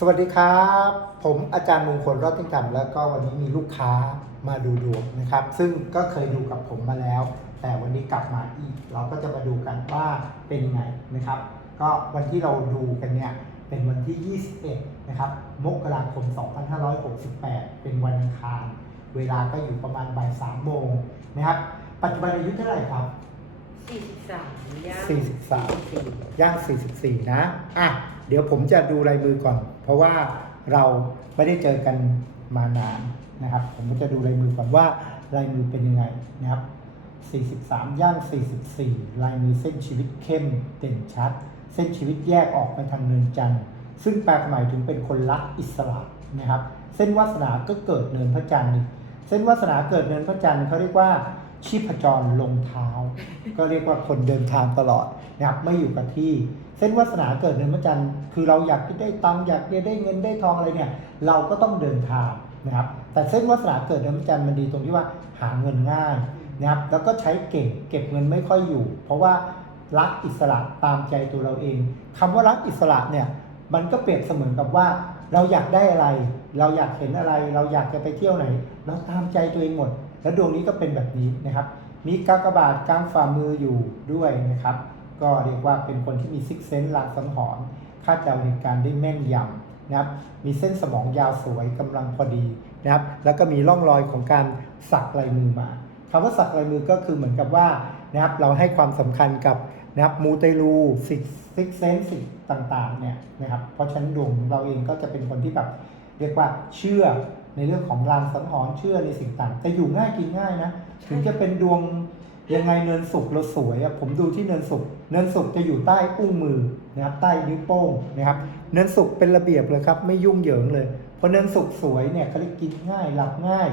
สวัสดีครับ ผมอาจารย์มงคลรอดติ้งธรรมแล้วก็วันนี้มีลูกค้ามาดูดวงนะครับ ซึ่งก็เคยดูกับผมมาแล้ว แต่วันนี้กลับมาอีก เราก็จะมาดูกันว่าเป็นยังไงนะครับ ก็วันที่เราดูกันเนี่ยเป็นวันที่ 21 นะครับ มกราคม 2568 เป็นวันอังคาร เวลาก็อยู่ประมาณบ่าย3โมงนะครับ ปัจจุบันอายุเท่าไหร่ครับ 43ย่าง43ย่าง44 นะ อะ เดี๋ยวผมจะดูลายมือก่อน เพราะว่าเราไม่ได้เจอกันมานานนะครับ ผมก็จะดูลายมือก่อนว่าลายมือเป็นยังไงนะครับ 43 ย่าง 44 ลายมือเส้นชีวิตเข้มเด่นชัด เส้นชีวิตแยกออกไปทางเนินจันทร์ซึ่งแปลหมายถึงเป็นคนรักอิสระนะครับ เส้นวาสนาก็เกิดเนินพระจันทร์เส้นวาสนาเกิดเนินพระจันทร์เขาเรียกว่า ชีพจรลงเท้า ก็เรียกว่าคนเดินทางตลอดนะครับไม่อยู่กับที่ เส้นวาสนาเกิดเนินพระจันทร์คือเราอยากจะได้ตังค์อยากจะได้เงินได้ทองอะไรเนี่ย เราก็ต้องเดินทางนะครับ แต่เส้นวาสนาเกิดเนินพระจันทร์มันดีตรงที่ว่าหาเงินง่ายนะครับแล้วก็ใช้เก่งเก็บเงินไม่ค่อยอยู่ เพราะว่ารักอิสระตามใจตัวเราเองคำว่ารักอิสระเนี่ยมันก็เปรียบเสมือนกับว่าเราอยากได้อะไร เราอยากเห็นอะไร เราอยากจะไปเที่ยวไหน เราตามใจตัวเองหมด แล้วดวงนี้ก็เป็นแบบนี้นะครับ มีกากบาทกลางฝ่ามืออยู่ด้วยนะครับ ก็เรียกว่าเป็นคนที่มีซิกเซนส์ลางสังหรณ์คาดเดาเหตุการณ์ได้แม่นยำนะครับ มีเส้นสมองยาวสวยกำลังพอดีนะครับ แล้วก็มีร่องรอยของการสักลายมือมาคำว่าสักลายมือก็คือเหมือนกับว่านะครับเราให้ความสำคัญกับนะครับมูเตลูซิกซิกเซนสิต่างๆเนี่ยนะครับเพราะฉะนั้นดวงเราเองก็จะเป็นคนที่แบบเรียกว่าเชื่อ ในเรื่องของลางสังหรณ์เชื่อในสิ่งต่าง แต่อยู่ง่ายกินง่ายนะถึงจะเป็นดวงยังไงเนินสุกเราสวยอะผมดูที่เนินสุกเนินสุกจะอยู่ใต้อุ้งมือนะครับใต้นิ้วโป้งนะครับเนินสุกเป็นระเบียบเลยครับ ไม่ยุ่งเหยิงเลยเพราะเนินสุกสวยเนี่ยเขาเรียกกินง่ายหลับง่าย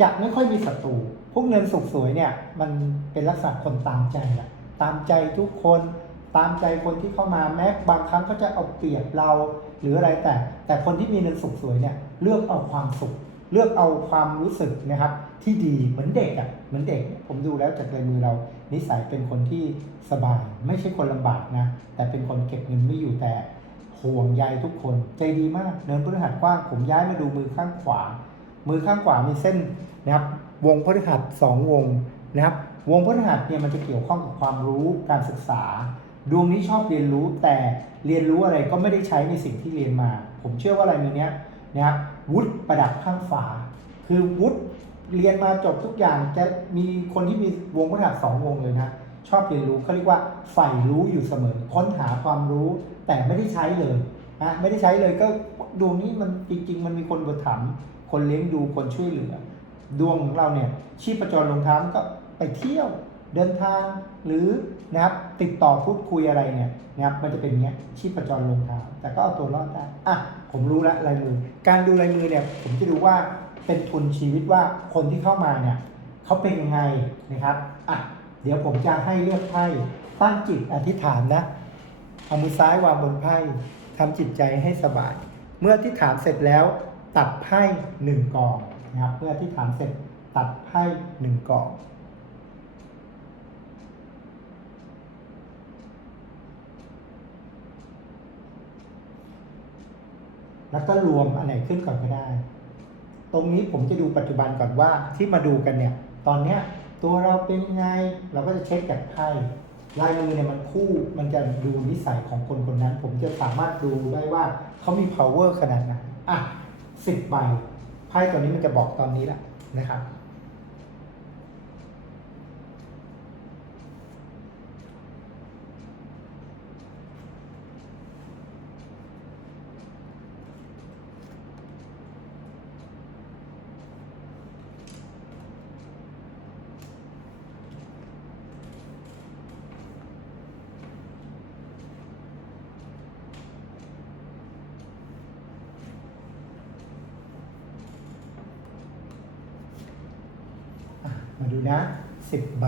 จะไม่ค่อยมีศัตรูพวกเนินสุกสวยเนี่ยมันเป็นลักษณะคนตามใจแหละตามใจทุกคนตามใจคนที่เข้ามาแม้บางครั้งเขาจะเอาเปรียบเราหรืออะไรแต่ แต่คนที่มีเนินสุขสวยเนี่ย เลือกเอาความสุข เลือกเอาความรู้สึกนะครับ ที่ดีเหมือนเด็กอะ่ะเหมือนเด็ก ผมดูแล้วจากลายมือเรา นิสัยเป็นคนที่สบาย ไม่ใช่คนลำบากนะแต่เป็นคนเก็บเงินไม่อยู่แต่ห่วงใยทุกคนใจดีมากเนินพฤหัสกว้างผมย้ายมาดูมือข้างขวา มือข้างขวามีเส้นนะครับวงพฤหัสสองวงนะครับวงพฤหัสเนี่ยมันจะเกี่ยวข้องกับความรู้การศึกษา ดวงนี้ชอบเรียนรู้แต่เรียนรู้อะไรก็ไม่ได้ใช้ในสิ่งที่เรียนมา ผมเชื่อว่าอะไรมือเนี้ย นะครับวุฒิประดับข้างฝา คือวุฒิเรียนมาจบทุกอย่างจะมีคนที่มีวงพฤหัสสองวงเลยนะชอบเรียนรู้เขาเรียกว่าใฝ่รู้อยู่เสมอ ค้นหาความรู้แต่ไม่ได้ใช้เลยนะไม่ได้ใช้เลยก็ดวงนี้มันจริง ๆ มันมีคนอุปถัมคนเลี้ยงดูคนช่วยเหลือ ดวงของเราเนี่ยชีพจรลงเท้ามก็ไปเที่ยว เดินทางหรือนะครับติดต่อพูดคุยอะไรเนี่ยนะครับมันจะเป็นเงี้ยชีพจรลงเท้าแต่ก็เอาตัวรอดได้อะผมรู้ละลายมือ การดูลายมือเนี่ยผมจะดูว่าเป็นทุนชีวิตว่าคนที่เข้ามาเนี่ยเขาเป็นยังไงนะครับอะเดี๋ยวผมจะให้เลือกไพ่ตั้งจิตอธิษฐานนะเอามือซ้ายวางบนไพ่ทำจิตใจให้สบาย เมื่ออธิษฐานเสร็จแล้วตัดไพ่หนึ่งกองนะครับเมื่ออธิษฐานเสร็จตัดไพ่หนึ่งกอง แล้วก็รวมอันไหนขึ้นก่อนก็ได้ ตรงนี้ผมจะดูปัจจุบันก่อนว่าที่มาดูกันเนี่ย ตอนเนี้ยตัวเราเป็นไง เราก็จะเช็คจากไพ่ลายมือเนี่ยมันคู่ มันจะดูนิสัยของคนคนนั้น ผมจะสามารถดูได้ว่าเขามี power ขนาดไหนอะสิบใบไพ่ตัวนี้มันจะบอกตอนนี้แหละนะครับ อะ มาดูนะสิบใบ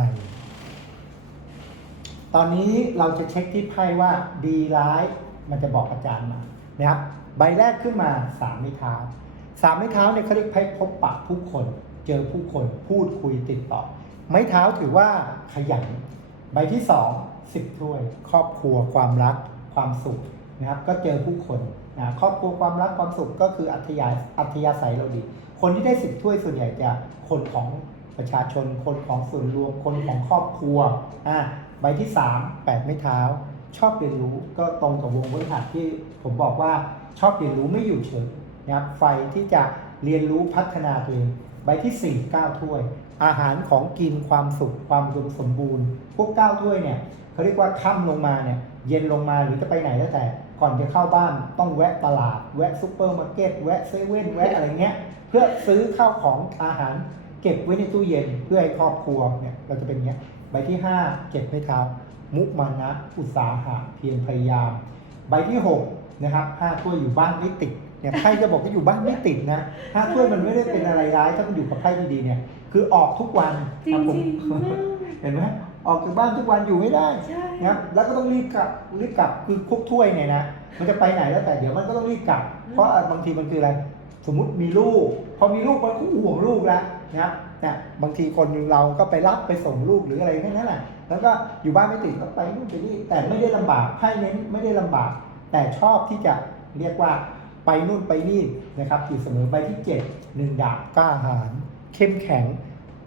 ตอนนี้เราจะเช็คที่ไพ่ว่าดีร้ายมันจะบอกอาจารย์มานะครับ ใบแรกขึ้นมาสามไม้เท้าสามไม้เท้าเนี่ยเขาเรียกไพ่พบปะผู้คน เจอผู้คนพูดคุยติดต่อ ไม้เท้าถือว่าขยัน ใบที่สองสิบถ้วย ครอบครัวความรัก ความสุขนะครับ ก็เจอผู้คนนะครอบครัวความรักความสุขก็คืออัธยาอัธยาศัยเราดี คนที่ได้สิบถ้วยส่วนใหญ่จะคนของ ประชาชนคนของส่วนรวมคนของครอบครัวอะใบที่สามแปดไม้เท้า ชอบเรียนรู้ก็ตรงกับวงพื้นฐานที่ผมบอกว่าชอบเรียนรู้ไม่อยู่เฉยนะครับไฟที่จะเรียนรู้พัฒนาตัวเองใบที่ 4 9 ถ้วย อาหารของกินความสุขความอุดมสมบูรณ์ พวก 9 ถ้วยเนี่ยเขาเรียกว่าค่ำลงมาเนี่ยเย็นลงมาหรือจะไปไหนแล้วแต่ ก่อนจะเข้าบ้านต้องแวะตลาด แวะซูเปอร์มาร์เก็ตแวะเซเว่นแวะอะไรเงี้ย เพื่อซื้อข้าวของอาหาร ก็บไว้ในตู้เย็นเพื่อให้ครอบครัวเนี่ยเราจะเป็นเงี้ยใบที่ 5เจ็ดไม่เท้ามุมานะอุตสาหะเพียรพยายาม ใบที่6นะครับห้าถ้วยอยู่บ้านไม่ติดเนี่ยไพ่จะบอกว่าอยู่บ้านไม่ติดนะห้าถ้วยมันไม่ได้เป็นอะไรร้ายถ้ามันอยู่กับไพ่ดีๆเนี่ยคือออกทุกวันจริคงบผมจริงเห็นไหมออกจากบ้านทุกวันอยู่ไม่ได้ใช่นะครับแล้วก็ต้องรีบกลับรีบกลับคือคุกถ้วยเนี่ยนะมันจะไปไหนแล้วแต่เดี๋ยวมันก็ต้องรีบกลับ เพราะบางทีมันคืออะไรสมมุติมีลูก พอมีลูกมันก็ห่วงลูกแล้ว นะครับเนี่ยบางทีคนเราก็ไปรับไปส่งลูกหรืออะไรแค่นั้นแหละแล้วก็อยู่บ้านไม่ติดก็ไปนู่นไปนี่แต่ไม่ได้ลำบากไพ่เน้นไม่ได้ลำบาก แต่ชอบที่จะเรียกว่าไปนู่นไปนี่นะครับอยู่เสมอใบที่เจ็ดหนึ่งดาบกล้าหาญเข้มแข็ง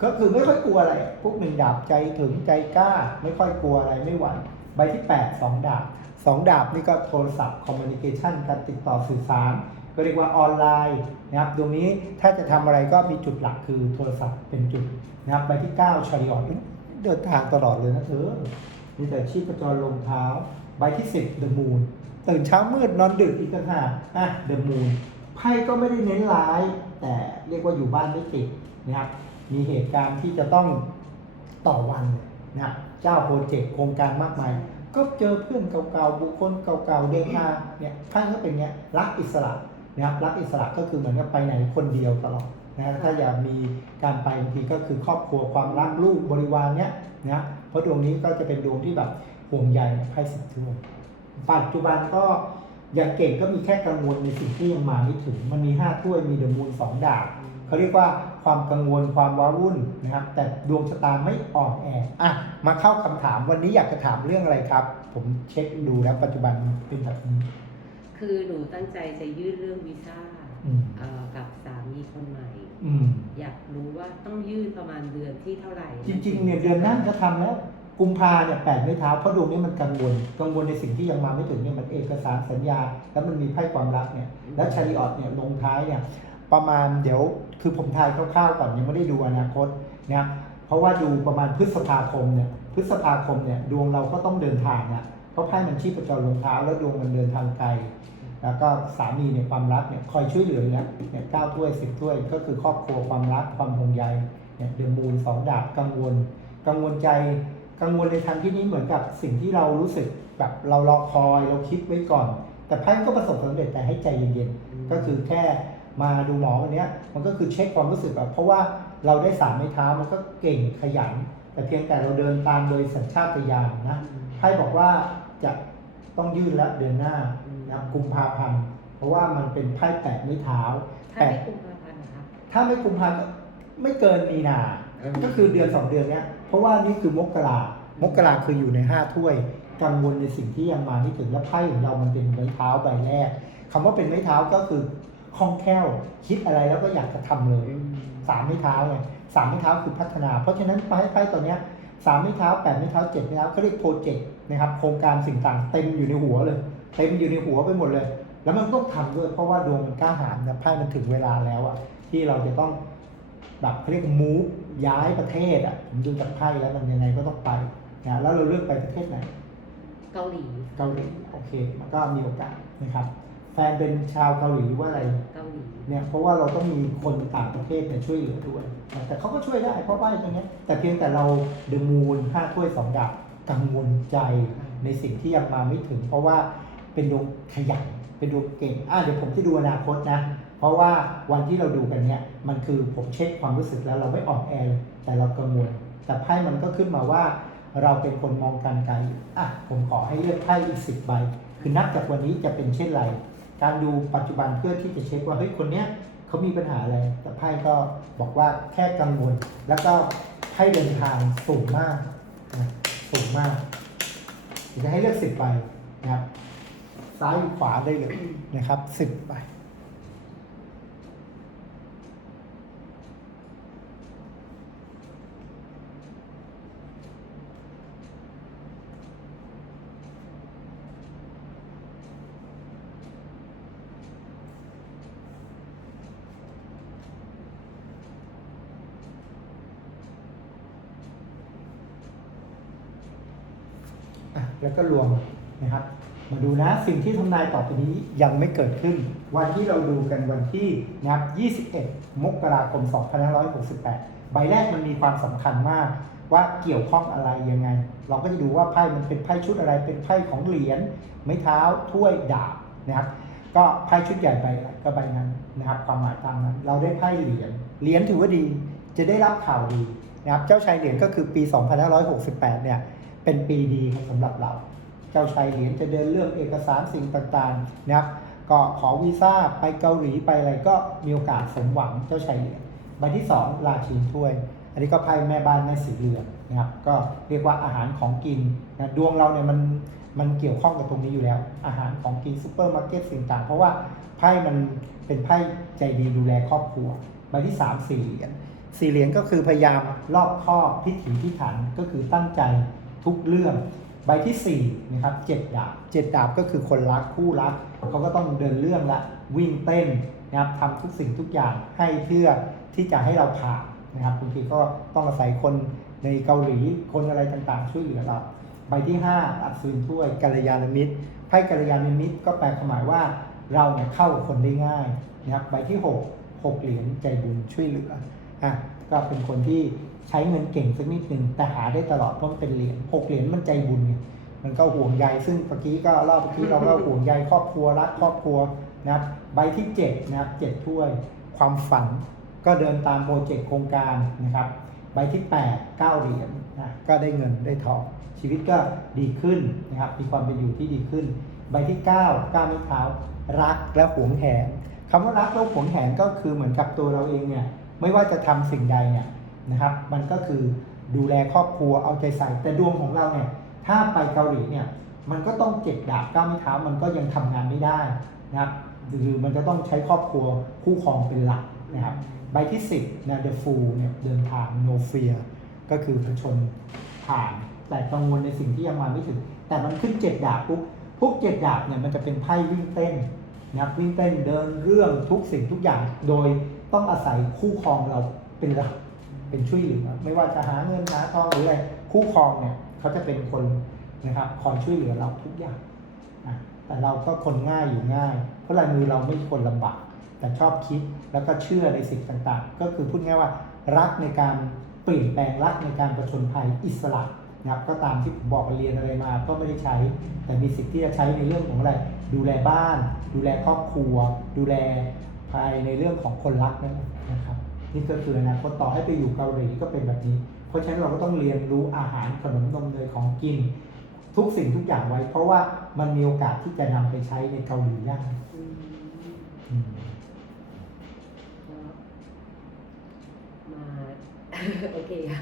ก็คือไม่ค่อยกลัวอะไร พวกหนึ่งดาบใจถึงใจกล้า ไม่ค่อยกลัวอะไรไม่หวั่นใบที่ 8 2 ดาบ 2 ดาบนี่ก็โทรศัพท์คอมมูนิเคชันการติดต่อสื่อสาร ก็เรียกว่าออนไลน์นะครับตรงนี้ถ้าจะทำอะไรก็มีจุดหลักคือโทรศัพท์เป็นจุดนะครับใบที่ 9ชายอดเดินทางตลอดเลยนะเธอมีแต่ชีพจรลงเท้าใบที่ 10 The Moon ตื่นเช้ามืดนอนดึกอีกต่างหากอะ The Moon ไพ่ก็ไม่ได้เน้นร้าย แต่เรียกว่าอยู่บ้านไม่ติดนะครับ มีเหตุการณ์ที่จะต้องต่อวันนะครับเจ้าโปรเจกต์โครงการมากมาย ก็เจอเพื่อนเก่าๆ บุคคลเก่าๆ เดินทาเนี่ยท่ก็เป็นเนี้ยรักอิสระ นะครับรักอิสระก็คือเหมือนกับไปไหนคนเดียวตลอดนะฮะถ้าอยากมีการไปบางทีก็คือครอบครัวความรักลูกบริวารเนี้ยนะเพราะดวงนี้ก็จะเป็นดวงที่แบบห่วงใยไพ่สิบถ้วยปัจจุบันก็อย่างเก่งก็มีแค่กังวลในสิ่งที่ยังมาไม่ถึง มันมีห้าถ้วยมีเดอะมูลสองดาบเขาเรียกว่าความกังวลความว้าวุ่นนะครับ แต่ดวงชะตาไม่อ่อนแออะมาเข้าคำถามวันนี้อยากจะถามเรื่องอะไรครับ ผมเช็คดูแล้วปัจจุบันเป็นแบบนี้ คือหนูตั้งใจจะยื่นเรื่องวีซ่าอืมเอ่อกับสามีคนใหม่ อืมอยากรู้ว่าต้องยื่นประมาณเดือนที่เท่าไหร่จริงๆเนี่ยเดือนหน้าจะทำแล้ว กุมภาเนี่ยแปดไม่เท้าเพราะดวงนี้มันกังวล กังวลในสิ่งที่ยังมาไม่ถึงเนี่ยมันเอกสารสัญญา แล้วมันมีไพ่ความรักเนี่ย แล้วชาริออตเนี่ยลงท้ายเนี่ยประมาณเดี๋ยวคือผมทายคร่าวๆก่อนยังไม่ได้ดูอนาคตนะครับเพราะว่าดูประมาณพฤษภาคมเนี่ยพฤษภาคมเนี่ยดวงเราก็ต้องเดินทางนะเพ ราะไพ่มันชีพจรลงเท้าแล้วดวงมันเดินทางไกล แล้วก็สามีเนี่ยความรักเนี่ยคอยช่วยเหลือเนี่ยเนี่ยเก้าถ้วยสิบถ้วย ก็คือครอบครัวความรักความห่วงใยเนี่ยเดือมูลสองดาบกังวล กังวลใจกังวลในทางที่นี้เหมือนกับสิ่งที่เรารู้สึกแบบเรารอคอยเราคิดไว้ก่อน แต่ไพ่ก็ประสบความสำเร็จแต่ให้ใจเย็นๆก็คือแค่มาดูหมอวันเนี้ยมันก็คือเช็คความรู้สึกแบบเพราะว่าเราได้สามไม้เท้ามันก็เก่งขยัน แต่เพียงแต่เราเดินตามโดยสัญชาตญาณนะไพ่บอกว่า จะต้องยื่นแล้วเดือนหน้านะครับกุมภาพันธ์เพราะว่ามันเป็นไพ่แปดไม้เท้าถ้าไม่กุมภาพันธ์นะครับถ้าไม่กุมภาก็ไม่เกินมีนา ก็คือเดือนสองเดือนเนี้ย เพราะว่านี่คือมกรามกราคืออยู่ในห้าถ้วยกังวลในสิ่งที่ยังมาไม่ถึงและไพ่ของเรามันเป็นไม้เท้าใบแรกคำว่าเป็นไม้เท้าก็คือคล่องแคล่วคิดอะไรแล้วก็อยากจะทำเลยสามไม้เท้าไงสามไม้เท้าคือพัฒนา เพราะฉะนั้นไพ่ไพ่ตัวเนี้ย สามไม้เท้าแปดไม้เท้าเจ็ดไม้เท้าเขาเรียกโปรเจกต์นะครับโครงการสิ่งต่างเต็มอยู่ในหัวเลย เต็มอยู่ในหัวไปหมดเลย แล้วมันต้องทำด้วยเพราะว่าดวงมันกล้าหาญนะไพ่มันถึงเวลาแล้วอะที่เราจะต้องแบบเขาเรียกมูฟย้ายประเทศอะผมดูจากไพ่แล้วมันยังไงก็ต้องไปนะแล้วเราเลือกไปประเทศไหน เกาหลี เกาหลีโอเค มันก็มีโอกาสนะครับแฟ นเป็นชาวเกาหลีหรือว่าอะไรเกาหลีเนี่ยเพราะว่าเราต้องมีคนต่างประเทศเนี่ยช่วยเหลือด้วยนะแต่เขาก็ช่วยได้เพราะว่าอย่างเงี้ยแต่เพียงแต่เราเดมูลห้าถ้วยสองดาบกังวลใจในสิ่งที่ยังมาไม่ถึง เพราะว่าเป็นดวงขยันเป็นดวงเก่งอะเดี๋ยวผมจะดูอนาคตนะเพราะว่าวันที่เราดูกันเนี่ยมันคือผมเช็คความรู้สึกแล้วเราไม่อ่อนแอเลยแต่เรากังวลแต่ไพ่มันก็ขึ้นมาว่า เราเป็นคนมองการไกลอะผมขอให้เลือกไพ่อีกสิบใบคือนับจากวันนี้จะเป็นเช่นไร การดูปัจจุบันเพื่อที่จะเช็คว่าเฮ้ยคนเนี้ยเขามีปัญหาอะไร แต่ไพ่ก็บอกว่าแค่กังวล แล้วก็ไพ่เดินทางสูงมากนะสูงมากจะให้เลือกสิบใบนะครับ ซ้ายขวาได้เลยนะครับสิบใบ อะ แล้วก็รวมนะครับ มาดูนะสิ่งที่ทำนายต่อไปนี้ยังไม่เกิดขึ้น วันที่เราดูกันวันที่นะครับ21 มกราคม 2568 ใบแรกมันมีความสำคัญมากว่าเกี่ยวข้องอะไรยังไง เราก็จะดูว่าไพ่มันเป็นไพ่ชุดอะไรเป็นไพ่ของเหรียญไม้เท้าถ้วยดาบนะครับ ก็ไพ่ชุดใหญ่ใบอะไรก็ใบนั้นนะครับ ความหมายตามนั้น เราได้ไพ่เหรียญเหรียญถือว่าดี จะได้รับข่าวดีนะครับ เจ้าชายเหรียญก็คือปี 2568 เนี่ย เป็นปีดีครับสำหรับเรา เจ้าชายเหรียญจะเดินเรื่องเอกสารสิ่งต่างๆนะครับก็ขอวีซ่าไปเกาหลีไปอะไรก็มีโอกาสสมหวังเจ้าชายเหรียญใบที่ 2 ราชินีถ้วย อันนี้ก็ไพ่แม่บ้านแม่สีเรือนนะครับก็เรียกว่าอาหารของกินนะดวงเราเนี่ยมันมันเกี่ยวข้องกับตรงนี้อยู่แล้ว อาหารของกินซูเปอร์มาร์เก็ตสิ่งต่างเพราะว่าไพ่มันเป็นไพ่ใจดีดูแลครอบครัวใบที่สามสี่เหรียญสี่เหรียญก็คือพยายามรอบคอบพิถีพิถันก็คือตั้งใจ ทุกเรื่อง ใบที่4นะครับเจ็ดดาบเจ็ดดาบก็คือคนรักคู่รักเขาก็ต้องเดินเรื่องละวิ่งเต้นนะครับทำทุกสิ่งทุกอย่างให้เพื่อที่จะให้เราผ่านนะครับบางทีก็ต้องอาศัยคนในเกาหลีคนอะไรต่างๆ ช่วยเหลือเราใบที่ 5 อัศวินถ้วยกัลยาณมิตรไพ่กัลยาณมิตรก็แปลความหมายว่าเราเนี่ยเข้าคนได้ง่ายนะครับใบที่ 6 6 เหรียญใจบุญช่วยเหลืออะก็เป็นคนที่ ใช้เงินเก่งสักนิดนึงแต่หาได้ตลอดเพราะมันเป็นเหรียญหกเหรียญมันใจบุญไงมันก็ห่วงใยซึ่งเมื่อกี้ก็เล่าเมื่อกี้เราก็ห่วงใยครอบครัวรักครอบครัวนะครับใบที่7นะครับเจ็ดถ้วย ความฝันก็เดินตามโปรเจกต์โครงการนะครับ ใบที่8 9เหรียญนะก็ได้เงินได้ทองชีวิตก็ดีขึ้นนะครับมีความเป็นอยู่ที่ดีขึ้น ใบที่9 9ไม้เท้ารักและหวงแหนคำว่ารักและหวงแหนก็คือเหมือนกับตัวเราเองเนี่ยไม่ว่าจะทำสิ่งใดเนี่ย นะครับ มันก็คือดูแลครอบครัวเอาใจใส่แต่ดวงของเราเนี่ยถ้าไปเกาหลีเนี่ยมันก็ต้องเจ็บดาบก้าวไม่เท้ามันก็ยังทำงานไม่ได้นะครับหรือมันจะต้องใช้ครอบครัวคู่ครองเป็นหลักนะครับใบที่10นะ The Fool เนี่ยเดินทาง no fear ก็คือผชนผ่าน แต่กังวลในสิ่งที่ยังมาไม่ถึง แต่มันขึ้นเจ็ดดาบปุ๊บพวกเจ็ดดาบเนี่ยมันจะเป็นไพ่วิ่งเต้นนะครับวิ่งเต้นเดินเรื่องทุกสิ่งทุกอย่าง โดยต้องอาศัยคู่ครองเราเป็นหลัก เป็นช่วยเหลือไม่ว่าจะหาเงินหาทองหรืออะไรคู่ครองเนี่ยเขาจะเป็นคนนะครับคอยช่วยเหลือเราทุกอย่างนะแต่เราก็คนง่ายอยู่ง่าย เพราะลายมือเราไม่คนลำบาก แต่ชอบคิดแล้วก็เชื่อในสิ่งต่างๆ ก็คือพูดง่ายว่ารักในการเปลี่ยนแปลงรักในการประชนภัยอิสระนะครับก็ตามที่ผมบอกไปเรียนอะไรมาก็ไม่ได้ใช้ แต่มีสิทธิ์ที่จะใช้ในเรื่องของอะไร ดูแลบ้าน ดูแลครอบครัว ดูแลภายในเรื่องของคนรักนั่นเองนะครับ นี่ก็คืออนาคตต่อให้ไปอยู่เกาหลีก็เป็นแบบนี้ เพราะฉะนั้นเราก็ต้องเรียนรู้อาหารขนมนมเนยของกิน ทุกสิ่งทุกอย่างไว้ เพราะว่ามันมีโอกาสที่จะนำไปใช้ในเกาหลีได้อืมอืมก็มาโอเคค่ะ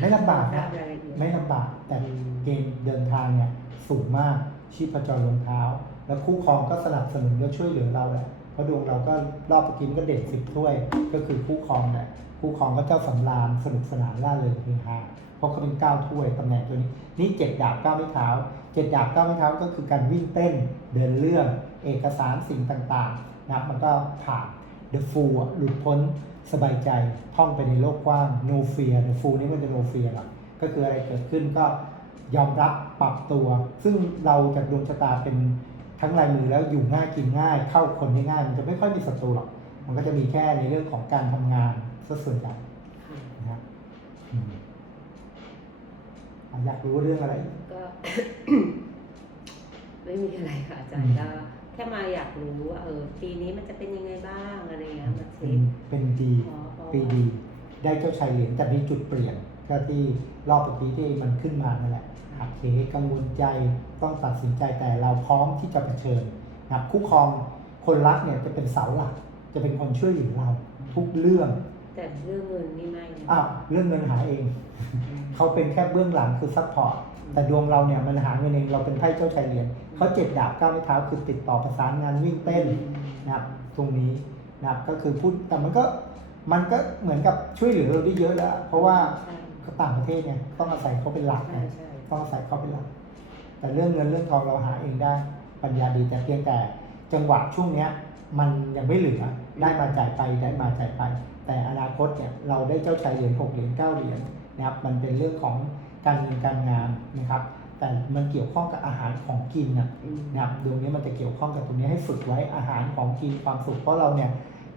ไม่ลำบากทรานะบรายละเอียดไม่ลำบาก แต่เกณฑ์เดินทางเนี่ยสูงมากชีพจรลงเท้า แล้วคู่ครองก็สนับสนุนและช่วยเหลือเราแหละ เพราะดวงเราก็รอบเมื่อกี้มันก็เด่นสิบถ้วย ก็คือคู่ครองแหละคู่ครองก็เจ้าสำราญสนุกสนานล่าเริงเฮฮาเพราะเขาเป็นเก้าถ้วยตำแหน่งตัวนี้ นี่เจ็ดดาบเก้าไม้เท้าเจ็ดดาบเก้าไม้เท้าก็คือการวิ่งเต้นเดินเรื่อง เอกสารสิ่งต่างๆนะมันก็ผ่าน The Fool อะหลุดพ้นสบายใจท่องไปในโลกกว้าง no fear The Fool นี่มันจะ no fear หรอกก็คืออะไรเกิดขึ้นก็ยอมรับปรับตัว ซึ่งเราจากดวงชะตาเป็น ทั้งลายมือแล้วอยู่ง่ายกินง่าย เข้าคนได้ง่าย มันจะไม่ค่อยมีศัตรูหรอก มันก็จะมีแค่ในเรื่องของการทำงานซะส่วนใหญ่ค่ะนะครับอืมอะอยากรู้เรื่องอะไร ก็ ไม่มีอะไรค่ะอาจารย์ก็แค่มาอยากรู้ว่าเออปีนี้มันจะเป็นยังไงบ้างอะไรเงี้ยมาเป็เช็นคเป็นดีอ๋ออ๋อปีดี ได้เจ้าชายเหรียญแต่มีจุดเปลี่ยนก็ที่รอบเมื่อกี้ที่มันขึ้นมานั่นแหละ หักเหกังวลใจต้องตัดสินใจแต่เราพร้อมที่จะเผชิญนะครับคู่ครองคนรักเนี่ยจะเป็นเสาหลัก จะเป็นคนช่วยเหลือเราทุกเรื่อง แต่เรื่องเงินนี่ไม่นะอ้าวเรื่องเงินหาเอง เขาเป็นแค่เบื้องหลังคือซัพพอร์ตแต่ดวงเราเนี่ยมันหาเงินเองเราเป็นไพ่เจ้าชายเหรียญเพราะเจ็ดดาบเก้าไม้เท้าคือติดต่อประสานงานวิ่งเต้นนะครับตรงนี้นะครับก็คือพูดแต่มันก็มันก็เหมือนกับช่วยเหลือเราได้เยอะแล้ว เพราะว่าใช่ต่างประเทศเนี่ยต้องอาศัยเขาเป็นหลักใช่นะ ใช่ ต้องอาศัยเขาเป็นหลักแต่เรื่องเงินเรื่องทองเราหาเองได้ปัญญาดีแต่เพียงแต่จังหวะช่วงเนี้ยมันยังไม่เหลือได้มาจ่ายไปได้มาจ่ายไป แต่อนาคตเนี่ยเราได้เจ้าชายเหรียญหกเหรียญเก้าเหรียญนะครับมันเป็นเรื่องของการเงินการงานนะครับ แต่มันเกี่ยวข้องกับอาหารของกินนะอืมนะครับดวงนี้มันจะเกี่ยวข้องกับตรงนี้ให้ฝึกไว้อาหารของกินความสุขเพราะเราเนี่ย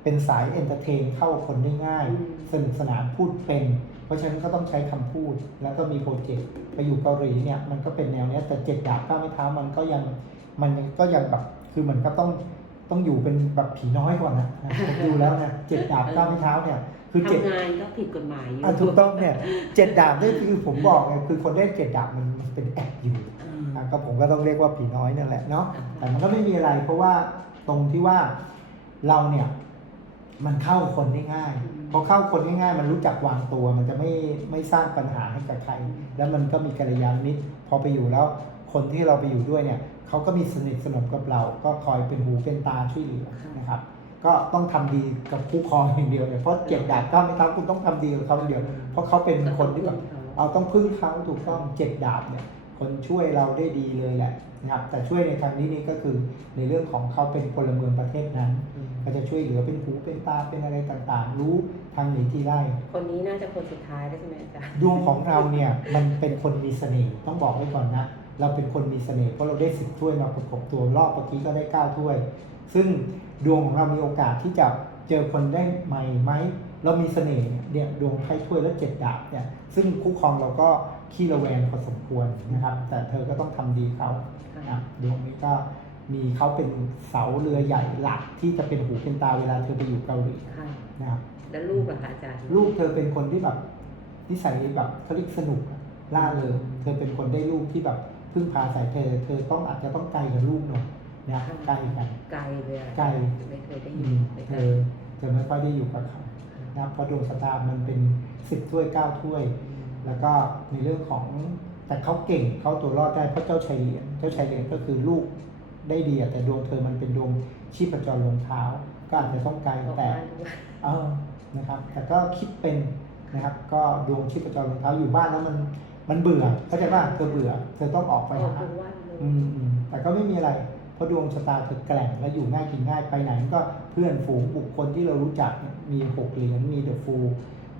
เป็นสายเอนเตอร์เทนเข้าคนได้ง่ายสนุกสนานพูดเป็น เพราะฉะนั้นก็ต้องใช้คำพูดแล้วก็มีโปรเจกต์ไปอยู่เกาหลีเนี่ยมันก็เป็นแนวเนี้ยแต่เจ็ดดาบเก้าไม้เท้ามันก็ยังมันก็ยังแบบคือเหมือนก็ต้องต้องอยู่เป็นแบบผีน้อยก่อนนะนะผมดูแล้วนะเจ็ดดาบเก้าไม้เท้าเนี่ยคือเจ็ดทำงานก็ผิดกฎหมายอยู่อะถูกต้องเนี่ยเจ็ดดาบนี่คือผมบอกไงคือคนเล่นเจ็ดดาบมันมันเป็นแอบอยู่อืมอะก็ผมก็ต้องเรียกว่าผีน้อยนั่นแหละเนาะแต่มันก็ไม่มีอะไรเพราะว่าตรงที่ว่าเราเนี่ย มันเข้าคนได้ง่ายพอเข้าคนง่ายๆ มันรู้จักวางตัว มันจะไม่ไม่สร้างปัญหาให้กับใคร แล้วมันก็มีกัลยาณมิตรพอไปอยู่แล้วคนที่เราไปอยู่ด้วยเนี่ยเขาก็มีสนิทสนมกับเรา ก็คอยเป็นหูเป็นตาช่วยเหลือนะครับ ก็ต้องทำดีกับคู่ครองอย่างเดียวเนี่ยเพราะเจ็บดาบเก้าไม่เท้าคุณต้องทำดีกับเขาอย่างเดียว เพราะเขาเป็นคนที่แบบเอาต้องพึ่งเขาถูกต้องเจ็ดดาบเนี่ยคนช่วยเราได้ดีเลยแหละนะครับแต่ช่วยในทางนี้นี่ก็คือในเรื่องของเขาเป็นพลเมืองประเทศนั้น ก็จะช่วยเหลือเป็นหูเป็นตาเป็นอะไรต่างๆ รู้ทางหนีที่ไล่คนนี้น่าจะคนสุดท้ายแล้วใช่ไหมอาจารย์ดวงของเราเนี่ยมันเป็นคนมีเสน่ห์ต้องบอกไว้ก่อนนะ เราเป็นคนมีเสน่ห์เพราะเราได้สิบถ้วยมาประกบตัวรอบเมื่อกี้ก็ได้เก้าถ้วย ซึ่งดวงของเรามีโอกาสที่จะเจอคนได้ใหม่ไหมเรามีเสน่ห์เนี่ยดวงไพ่ถ้วยและเจ็ดดาบเนี่ยซึ่งคู่ครองเราก็ขี้ระแวงพอสมควรนะครับ แต่เธอก็ต้องทำดีเขานะครับดวงนี้ก็ มีเขาเป็นเสาเรือใหญ่หลักที่จะเป็นหูเป็นตาเวลาเธอไปอยู่เกาหลีค่ะ นะครับแล้วลูกล่ะคะอาจารย์ลูกเธอเป็นคนที่แบบนิสัยแบบเขาเรียกสนุกอะล่าเริงเธอเป็นคนได้ลูกที่แบบพึ่งพาสายเธอ เธอต้องอาจจะต้องไกลกับลูกหน่อยนะไกลกัน ไกลเลยอะไกล ไม่เคยได้อืยินมไม่เธเคอยเธอไม่ค่อยได้อยู่กับเขานะเพราะดวงชะตามันเป็นสิบถ้วยเก้าถ้วย แล้วก็ในเรื่องของแต่เขาเก่งเขาตัวรอดได้เพราะเจ้าชายเหรียญเจ้าชายเหรียญก็คือลูก ได้ดีอะแต่ดวงเธอมันเป็นดวงชีพจรลงเท้า ก็อาจจะต้องไกลออกแต่บ้านด้วยเออนะครับ แต่ก็คิดเป็นนะครับ ก็ดวงชีพจรรองเท้าอยู่บ้านแล้วมันมันเบื่อเข้าใจป่ะเธอเบื่อ เธอต้องออกไปออกหาทุกวันเลยอืมอืมแต่ก็ไม่มีอะไรเพราะดวงชะตาเธอแกร่งและอยู่ง่ายกินง่ายไปไหนก็เพื่อนฝูงบุคคลที่เรารู้จักเนี่ยมีหกเหรียญมีเดอะฟู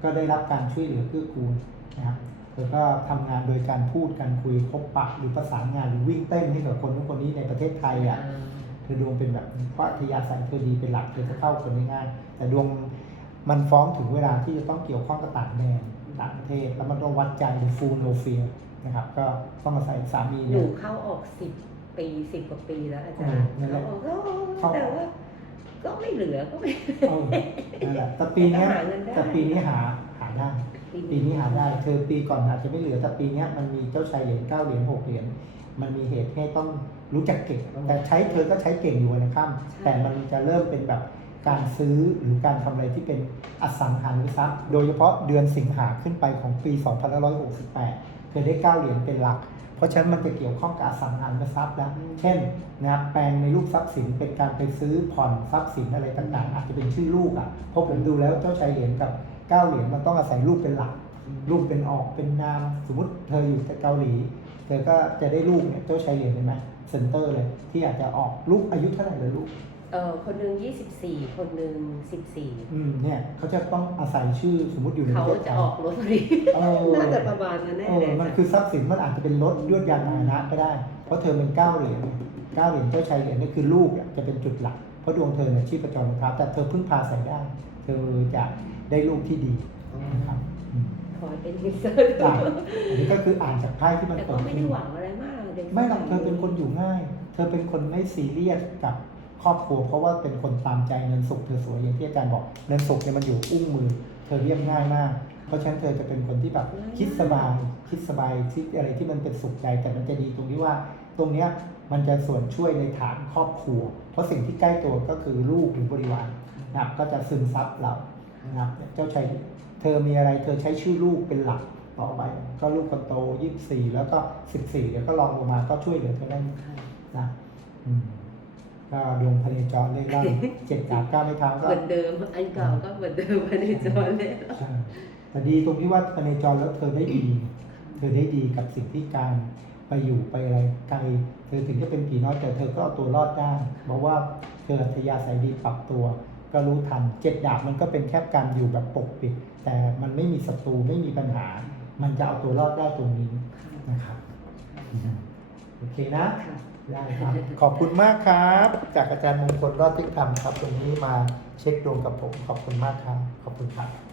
ก็ได้รับการช่วยเหลือเกื้อกูลนะครับ เธอก็ทำงานโดยการพูดการคุยพบปะหรือประสานงานหรือวิ่งเต้นให้กับคนนู้นคนนี้ในประเทศไทยอะเธอดวงเป็นแบบนี้เพราะอัธยาศัยเธอดีเป็นหลักเธอจะเข้าคนได้ง่าย แต่ดวงมันฟ้องถึงเวลาที่จะต้องเกี่ยวข้องกับต่างแดนต่างประเทศแล้วมันต้องวัดใจหรือฟูโนเฟียนะครับ ก็ต้องอาศัยสามีหเนี่นูยเข้าออกสิบปีสิบกว่าปีแล้วอาจารเออย์นั่นแหละเข้าออกเข้าก็แต่ว่าก็ไม่เหลือก็ไม่เออนั่นแหละแต่ปีเนี้ยหาเงินได้แต่ปีนี้หาหาได้ ปีนี้หาได้เธอปีก่อนอาจจะไม่เหลือแต่ปีนี้มันมีเจ้าชายเหรียญเก้าเหรียญหกเหรียญมันมีเหตุให้ต้องรู้จักเก่งแต่ใช้เธอก็ใช้เก่งอยู่นะครับแต่มันจะเริ่มเป็นแบบการซื้อหรือการทำอะไรที่เป็นอสังหาริมทรัพย์โดยเฉพาะเดือนสิงหาขึ้นไปของปี 2568 เธอได้เก้าเหรียญเป็นหลัก เพราะฉะนั้นมันจะเกี่ยวข้องกับอสังหาริมทรัพย์แล้ว เช่นนะครับแปลงในรูปทรัพย์สินเป็นการไปซื้อผ่อนทรัพย์สินอะไรต่างๆ อาจจะเป็นชื่อลูกอะเพราะผมดูแล้วเจ้าชายเหรียญกับ เก้าเหรียญมันต้องอาศัยลูกเป็นหลักลูกเป็นออกเป็นนาม สมมติเธออยู่เกาหลี เธอก็จะได้ลูกเนี่ยเจ้าชายเหรียญเห็นไหมเซนเตอร์เลย ที่อาจจะออกลูกอายุเท่าไหร่เลยลูกเออคนหนึ่งยี่สิบสี่คนหนึ่งสิบสี่อืมเนี่ยเขาจะต้องอาศัยชื่อสมมติอยู่ในเขาประเทศไทจะยออกรถพอดีเออน่าจะประมาณนั้นแน่เอเลอยมันคือทรัพย์สินมันอาจจะเป็นรถยวดยานพาหนะก็ได้ เพราะเธอเป็นเก้าเหรียญเก้าเหรียญเจ้าชายเหรียญนี่คือลูกเนี่ยจะเป็นจุดหลัก เพราะดวงเธอเนี่ยชีพจรรองเท้าแต่เธอพึ่งพาใส่ได้ เธอจะ ได้ลูกที่ดีนะครับอืมขอให้เป็นมิสเตอร์อะอันนี้ก็คืออ่านจากไพ่ที่มันแต่เปิก็ดไม่ขึ้ได้นหวังอะไรมากด็กไม่หรอกเธอเป็นคนอยู่ง่าย เธอเป็นคนไม่ซีเรียสกับครอบครัว เพราะว่าเป็นคนตามใจเงินสุขเธอสวยอย่างที่อาจารย์บอกเงินสุขเนี่ยมันอยู่อุ้งมือ เธอเรียบง่ายมาก เพราะฉะนั้นเธอจะเป็นคนที่แบบคิดสบายคิดสบายคิดอะไรที่มันเป็นสุขใจแต่มันจะดีตรงที่ว่า ตรงเนี้ยมันจะส่วนช่วยในฐานครอบครัว เพราะสิ่งที่ใกล้ตัวก็คือลูกหรือบริวารนะครับก็จะซึมซับเรา นะครับเจ้าชายเธอมีอะไรเธอใช้ชื่อลูกเป็นหลักต่อไป ก็ลูกคนโตยี่สี่แล้วก็สิบสี่เดี๋ยวก็ลองลงมาก็ช่วยเหลือเธอได้ค่ะนะอืมก็ดวงพเนจรเล่ร่อนเจ็ดดาบเก้าไม่เท้าก็เหมือนเดิมอันเก่าก็เหมือนเดิมภายในจอเลยใช่แต่ดีตรงที่ว่าพเนจรแล้วเธอได้ดี เธอได้ดีกับสิ่งที่การไปอยู่ไปอะไรไกลเธอถึงจะเป็นผีน้อยแต่เธอก็เอาตัวรอดได้เพราะว่าเธออัธยาศัยดีปรับตัว ก็รู้ทันเจ็ดดาบมันก็เป็นแค่การอยู่แบบปกปิด แต่มันไม่มีศัตรูไม่มีปัญหา มันจะเอาตัวรอดได้ตรงนี้นะครับโอเคนะได้ครับ ขอบคุณมากครับ จากอาจารย์มงคลรอดทิศธรรมครับ ตรงนี้มาเช็คดวงกับผม ขอบคุณมากครับ ขอบคุณครับ